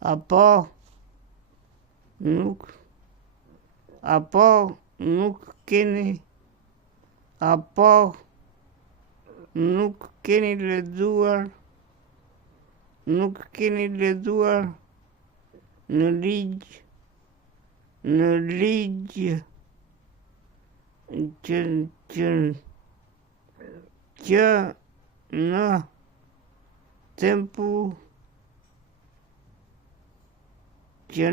apo nuk keni lexuar në ligj që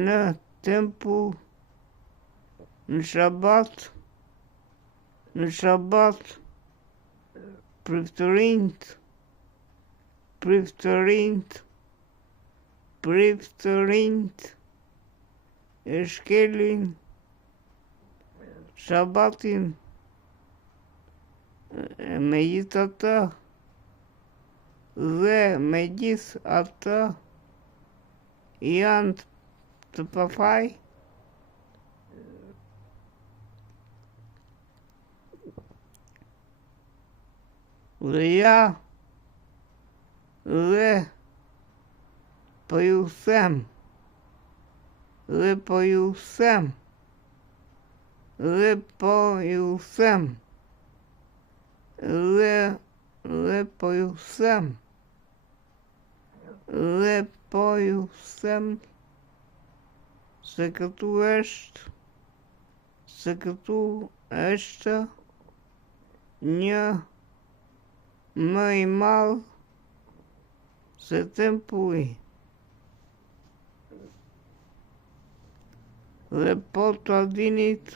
në tempu në shabat priftërinjt e shkelin shabatin, megjithatë janë të pafaj. Dhe po ju them se këtu është një më i madh se tempui. Dhe po ta dinit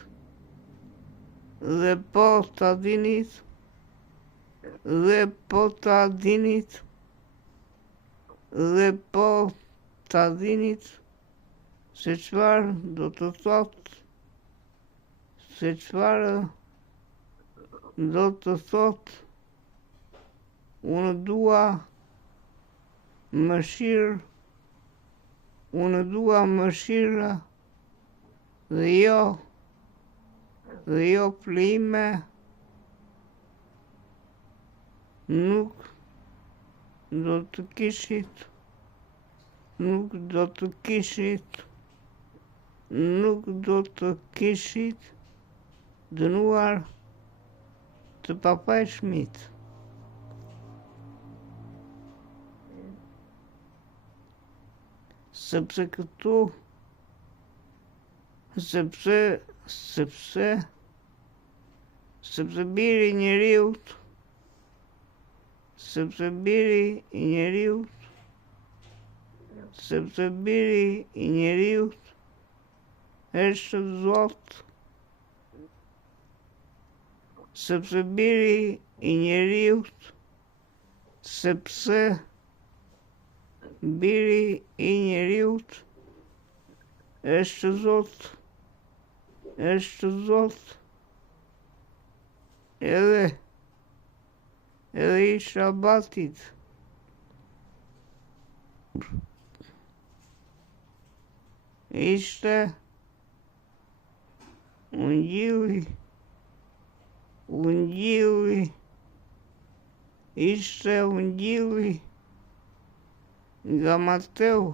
se çfarë do të thotë, unë dua mëshira dhe jo plime. Nuk do të kishit dënuar të papajshmit. Sepse biri i njeriut është Zot, sepse biri i njeriut është Zot, edhe i shabatit. Ishte ungjilli nga Mateu